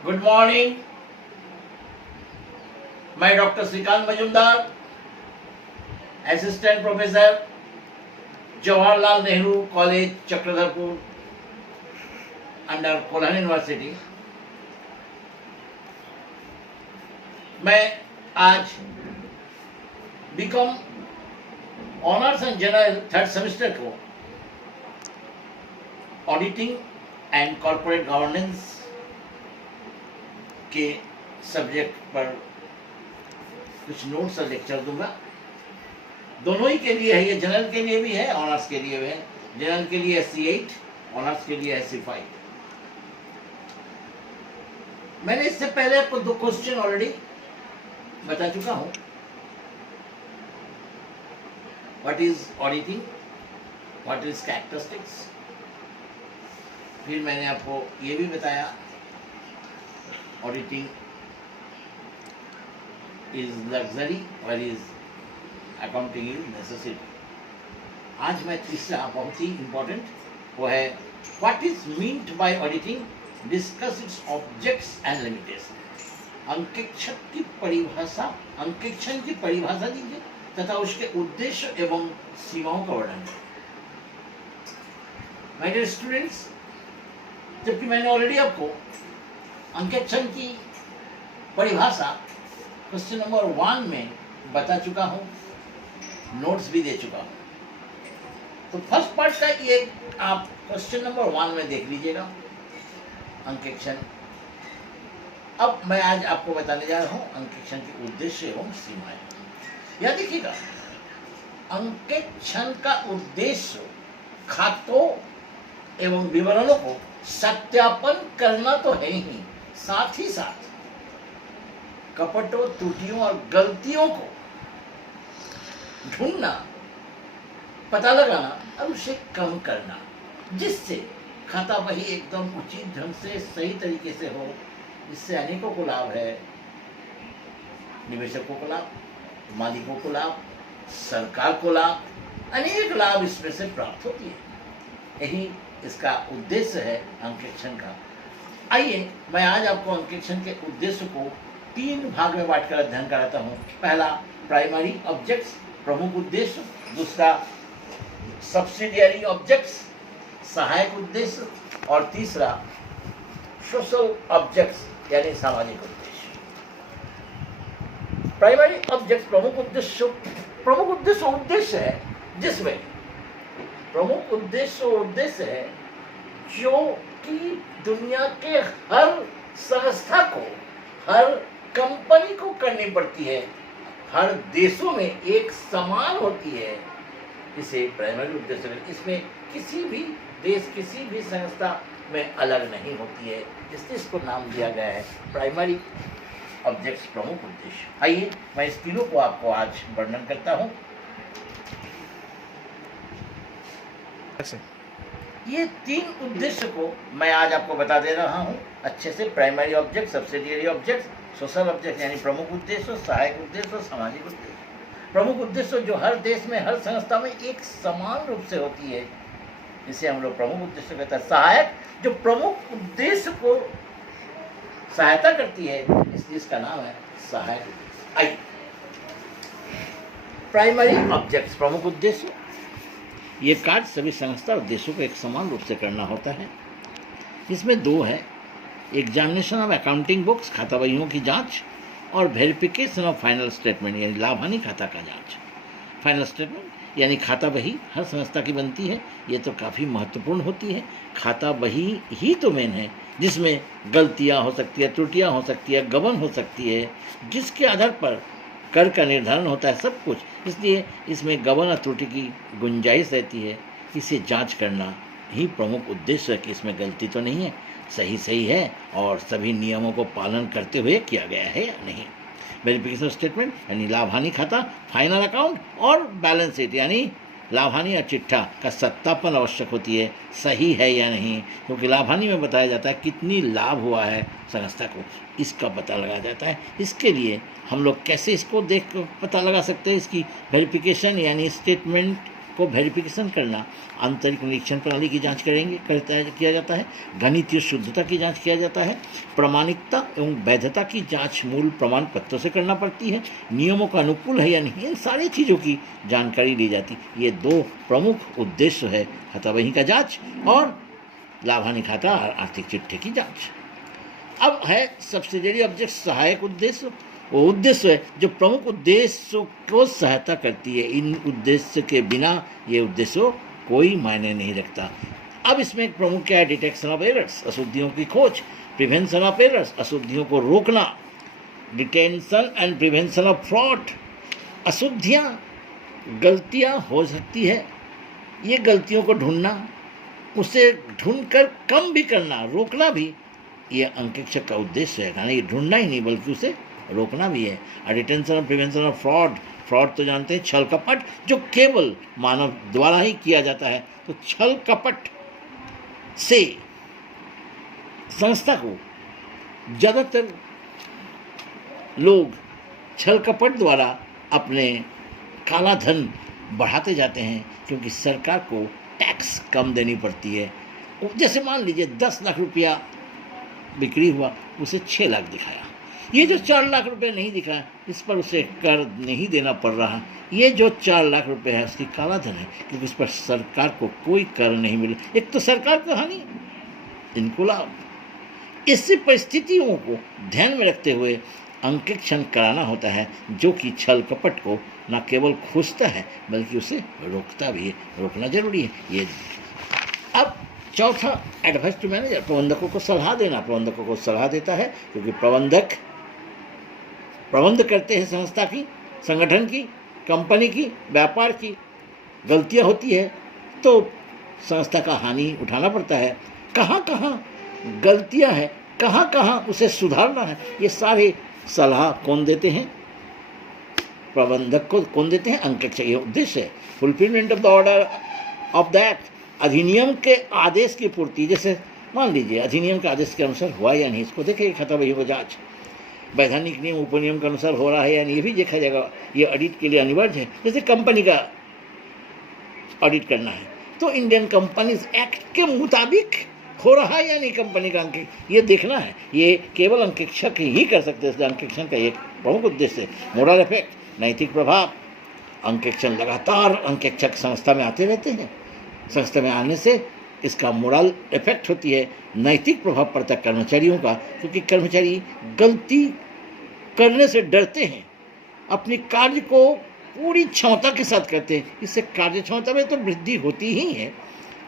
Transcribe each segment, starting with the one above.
Good morning. मैं doctor Shrikant Majumdar, assistant professor, Jawaharlal Nehru college Chakradharpur under Kolhan university. मैं आज BCom honours and general third semester को auditing and corporate governance के subject पर कुछ नोट्स और लेक्चर दूंगा। दोनों ही के लिए है, ये जनरल के लिए भी है, ऑनर्स के लिए भी है। जनरल के लिए SC8, ऑनर्स के लिए SC5। मैंने इससे पहले आपको 2 क्वेश्चन ऑलरेडी बता चुका हूं। What is auditing, what is characteristics. फिर मैंने आपको ये भी बताया auditing is luxury or is accounting is necessity। आज मैं तीसरा बहुत ही इम्पोर्टेंट वो है what is meant by auditing, discuss its objects and limitations। अंकेक्षण की परिभाषा दीजिए तथा उसके उद्देश्य एवं सीमाओं का वर्णन करें। माय डियर स्टूडेंट्स, जबकि मैंने ऑलरेडी आपको अंकेक्षण की परिभाषा क्वेश्चन नंबर 1 में बता चुका हूं, नोट्स भी दे चुका हूं। तो फर्स्ट पार्ट का ये आप क्वेश्चन नंबर 1 में देख लीजिएगा, अंकेक्षण। अब मैं आज आपको बताने जा रहा हूं अंकेक्षण के उद्देश्य एवं सीमाएं। यह देखिएगा, अंकेक्षण का उद्देश्य खातों एवं विवरणों को सत्यापन करना तो है ही, साथ ही साथ कपटों, त्रुटियों और गलतियों को ढूंढना, पता लगाना और उसे कम करना, जिससे खाता बही एकदम उचित ढंग से सही तरीके से हो। इससे अनेकों को लाभ है, निवेशकों को लाभ, मालिकों को लाभ, सरकार को लाभ, अनेक लाभ इसमें से प्राप्त होती है। यही इसका उद्देश्य है अंकेक्षण का। आइए मैं आज आपको अंकेक्षण के उद्देश्य को 3 भाग में बांटकर अध्ययन कराता हूं। पहला प्राइमरी ऑब्जेक्ट्स, प्रमुख उद्देश्य। दूसरा सब्सिडियरी ऑब्जेक्ट्स, सहायक उद्देश्य। और तीसरा सोशल ऑब्जेक्ट्स यानी सामाजिक उद्देश्य। प्राइमरी ऑब्जेक्ट प्रमुख उद्देश्य है जिसमें प्रमुख उद्देश्य है जो कि दुनिया के हर संस्था को, हर कंपनी को करनी पड़ती है, हर देशों में एक समान होती है। इसे प्राइमरी उद्देश्य है। इसमें किसी भी देश, किसी भी संस्था में अलग नहीं होती है, इसलिए इसको नाम दिया गया है प्राइमरी ऑब्जेक्ट्स, प्रमुख उद्देश्य। आइए मैं इस तीनों को आपको आज वर्णन करता हूं। ये 3 उद्देश्य को मैं आज आपको बता दे रहा हूं अच्छे से। Primary object, subsidiary object, social object यानी प्रमुख उद्देश्य, सहायक उद्देश्य, सामाजिक उद्देश्य। प्रमुख उद्देश्य जो हर देश में, हर संस्था में एक समान रूप से होती है, इसे हम लोग प्रमुख उद्देश्य कहते हैं। सहायक जो प्रमुख उद्देश्य को सहायता करती है, इसलिए इसका नाम है सहायक उद्देश्य। आइए, प्राइमरी ऑब्जेक्ट्स, प्रमुख उद्देश्य। ये कार्य सभी संस्था उद्देश्यों को एक समान रूप से करना होता है। इसमें 2 है, एग्जामिनेशन ऑफ अकाउंटिंग बुक्स, खाता बहियों की जांच, और वेरिफिकेशन ऑफ फाइनल स्टेटमेंट यानी लाभ हानि खाता का जांच। फाइनल स्टेटमेंट यानी खाता बही हर संस्था की बनती है, ये तो काफ़ी महत्वपूर्ण होती है। खाता बही ही तो मेन है जिसमें गलतियाँ हो सकती है, त्रुटियाँ हो सकती है, गबन हो सकती है, जिसके आधार पर कर का निर्धारण होता है सब कुछ। इसलिए इसमें गबन और त्रुटि की गुंजाइश रहती है। इसे जांच करना ही प्रमुख उद्देश्य है कि इसमें गलती तो नहीं है, सही है और सभी नियमों को पालन करते हुए किया गया है या नहीं। वेरिफिकेशन स्टेटमेंट यानी लाभ हानि खाता, फाइनल अकाउंट और बैलेंस शीट यानी लाभ हानि या चिट्ठा का सत्यापन आवश्यक होती है, सही है या नहीं, क्योंकि लाभ हानि में बताया जाता है कितनी लाभ हुआ है संस्था को, इसका पता लगाया जाता है। इसके लिए हम लोग कैसे इसको देख पता लगा सकते हैं, इसकी वेरिफिकेशन यानी स्टेटमेंट को वेरिफिकेशन करना, आंतरिक निरीक्षण प्रणाली की जांच किया जाता है, गणितीय शुद्धता की जांच किया जाता है, प्रमाणिकता एवं वैधता की जांच मूल प्रमाण पत्रों से करना पड़ती है, नियमों का अनुकूल है या नहीं, इन सारी चीज़ों की जानकारी ली जाती। ये दो प्रमुख उद्देश्य है खाताबही का जांच और लाभानी खाता और आर्थिक चिट्ठे की जांच। अब है सब्सिडियरी ऑब्जेक्ट, सहायक उद्देश्य। वो उद्देश्य है जो प्रमुख उद्देश्यों को सहायता करती है। इन उद्देश्य के बिना ये उद्देश्य कोई मायने नहीं रखता। अब इसमें एक प्रमुख क्या है? डिटेक्शन ऑफ एरर्स, अशुद्धियों की खोज, प्रिवेंशन ऑफ एरर्स, अशुद्धियों को रोकना, detention and prevention of fraud. अशुद्धियाँ, गलतियाँ हो सकती है, ये गलतियों को ढूंढना, उसे ढूंढकर कम भी करना, रोकना भी, ये अंकेक्षक का उद्देश्य है। यानी ये ढूंढना ही नहीं बल्कि उसे रोकना भी है। और डिटेंशन और प्रिवेंशन ऑफ फ्रॉड, फ्रॉड तो जानते हैं छल कपट, जो केवल मानव द्वारा ही किया जाता है। तो छल कपट से संस्था को ज़्यादातर लोग छल कपट द्वारा अपने काला धन बढ़ाते जाते हैं, क्योंकि सरकार को टैक्स कम देनी पड़ती है। जैसे मान लीजिए 10 लाख रुपया बिक्री हुआ, उसे 6 लाख दिखाया। ये जो 4 लाख रुपए नहीं दिखाया, इस पर उसे कर नहीं देना पड़ रहा। ये जो 4 लाख रुपए है उसकी काला धन है, क्योंकि उस पर सरकार को कोई कर नहीं मिले। एक तो सरकार को हानि, इनको लाभ। इस परिस्थितियों को ध्यान में रखते हुए अंकेक्षण कराना होता है, जो कि छल कपट को न केवल खोजता है बल्कि उसे रोकता भी है। रोकना जरूरी है ये। अब चौथा, एडवाइस टू मैनेजर, प्रबंधकों को सलाह देना। प्रबंधकों को सलाह देता है क्योंकि प्रबंधक प्रबंध करते हैं संस्था की, संगठन की, कंपनी की, व्यापार की। गलतियां होती है तो संस्था का हानि उठाना पड़ता है। कहाँ कहाँ गलतियां हैं, कहाँ कहाँ उसे सुधारना है, ये सारे सलाह कौन देते हैं? प्रबंधक को कौन देते हैं? अंकेक्षक। ये उद्देश्य है। Fulfilment of the order of the act, अधिनियम के आदेश की पूर्ति। जैसे मान लीजिए अधिनियम के आदेश के अनुसार हुआ या नहीं, इसको देखेंगे खाताबही को जांच। वैधानिक नियम उपनियम के अनुसार हो रहा है या नहीं, ये भी देखा जाएगा। ये ऑडिट के लिए अनिवार्य है। जैसे कंपनी का ऑडिट करना है तो इंडियन कंपनीज एक्ट के मुताबिक हो रहा है या नहीं कंपनी का अंक, ये देखना है। ये केवल अंकेक्षक ही कर सकते हैं। इसलिए अंकेक्षण का एक प्रमुख उद्देश्य है। मोरल इफेक्ट, नैतिक प्रभाव। अंकेक्षण लगातार अंकेक्षक संस्था में आते रहते हैं। संस्था में आने से इसका मोरल इफेक्ट होती है, नैतिक प्रभाव पड़ता है कर्मचारियों का, क्योंकि कर्मचारी गलती करने से डरते हैं, अपनी कार्य को पूरी क्षमता के साथ करते हैं। इससे कार्य क्षमता में तो वृद्धि होती ही है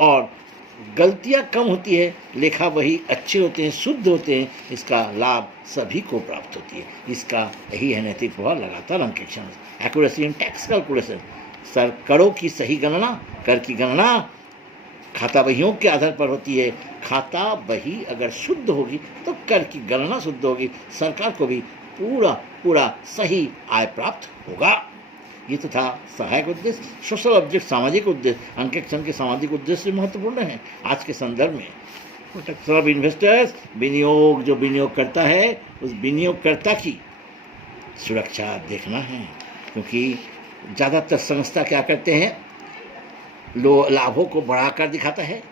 और गलतियां कम होती है, लेखा वही अच्छे होते हैं, शुद्ध होते हैं। इसका लाभ सभी को प्राप्त होती है। इसका यही है नैतिक प्रभाव, लगातार अंकेक्षण। Accuracy in tax calculation, sir करों की सही गणना, कर की गणना खाता बहियों के आधार पर होती है। खाता बही अगर शुद्ध होगी तो कर की गणना शुद्ध होगी, सरकार को भी पूरा सही आय प्राप्त होगा। ये तो था सहायक उद्देश्य। सोशल ऑब्जेक्ट, सामाजिक उद्देश्य। अंकेक्षण के सामाजिक उद्देश्य महत्वपूर्ण है आज के संदर्भ में। प्रोटेक्शन ऑफ इन्वेस्टर्स, विनियोग, जो विनियोग करता है उस विनियोगकर्ता की सुरक्षा देखना है, क्योंकि ज़्यादातर संस्था क्या करते हैं, लाभों को बढ़ाकर दिखाता है,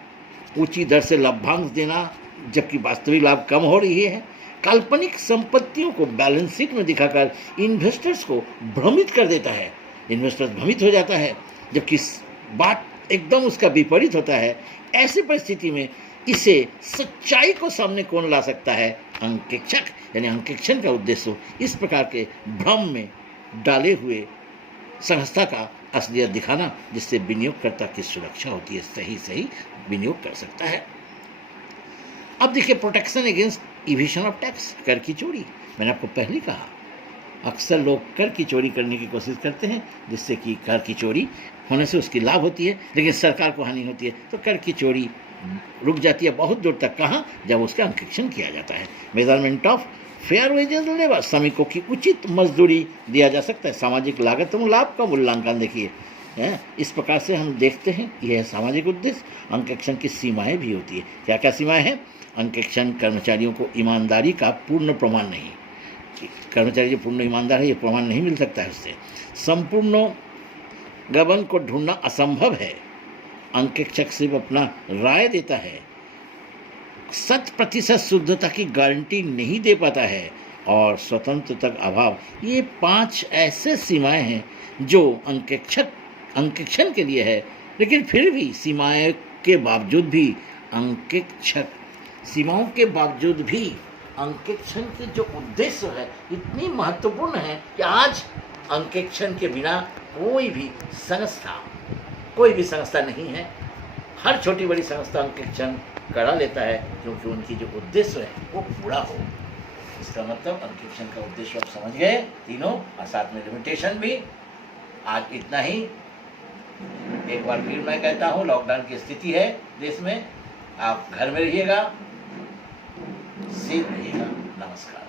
ऊंची दर से लाभांश देना जबकि वास्तविक लाभ कम हो रही है। काल्पनिक संपत्तियों को बैलेंस शीट में दिखाकर इन्वेस्टर्स को भ्रमित कर देता है। इन्वेस्टर्स भ्रमित हो जाता है जबकि बात एकदम उसका विपरीत होता है। ऐसी परिस्थिति में इसे सच्चाई को सामने कौन ला सकता है? अंकेक्षक। यानी अंकेक्षण का उद्देश्य इस प्रकार के भ्रम में डाले हुए संस्था का असलियत दिखाना, जिससे विनियोगकर्ता की सुरक्षा होती है, सही विनियोग कर सकता है। अब देखिए protection against evasion of tax, कर की चोरी। मैंने आपको पहले कहा अक्सर लोग कर की चोरी करने की कोशिश करते हैं, जिससे कि कर की चोरी होने से उसकी लाभ होती है लेकिन सरकार को हानि होती है। तो कर की चोरी रुक जाती है बहुत दूर तक। कहाँ? जब उसका अंकेक्षण किया जाता है। Measurement of fair wages labour, श्रमिकों की उचित मजदूरी दिया जा सकता है। सामाजिक लागत एवं लाभ का मूल्यांकन देखिए, इस प्रकार से हम देखते हैं। यह है सामाजिक उद्देश्य। अंकेक्षण की सीमाएं भी होती है। क्या क्या सीमाएं हैं? अंकेक्षण कर्मचारियों को ईमानदारी का पूर्ण प्रमाण नहीं, कर्मचारी जो पूर्ण ईमानदार है ये प्रमाण नहीं मिल सकता है उससे। संपूर्ण गबन को ढूंढना असंभव है। अंकेक्षक सिर्फ अपना राय देता है, 100% शुद्धता की गारंटी नहीं दे पाता है, और स्वतंत्रता का अभाव, ये 5 ऐसे सीमाएं हैं जो अंकेक्षण के लिए है। लेकिन फिर भी सीमाओं के बावजूद भी अंकेक्षण के जो उद्देश्य है इतनी महत्वपूर्ण है कि आज अंकेक्षण के बिना कोई भी संस्था नहीं है। हर छोटी बड़ी संस्था अंकेक्षण करा लेता है क्योंकि उनकी जो उद्देश्य है वो पूरा हो। इसका मतलब अंकेक्षण का उद्देश्य आप समझ गए तीनों, और साथ में लिमिटेशन भी। आज इतना ही। एक बार फिर मैं कहता हूँ, लॉकडाउन की स्थिति है देश में, आप घर में रहिएगा, सेफ रहिएगा। नमस्कार।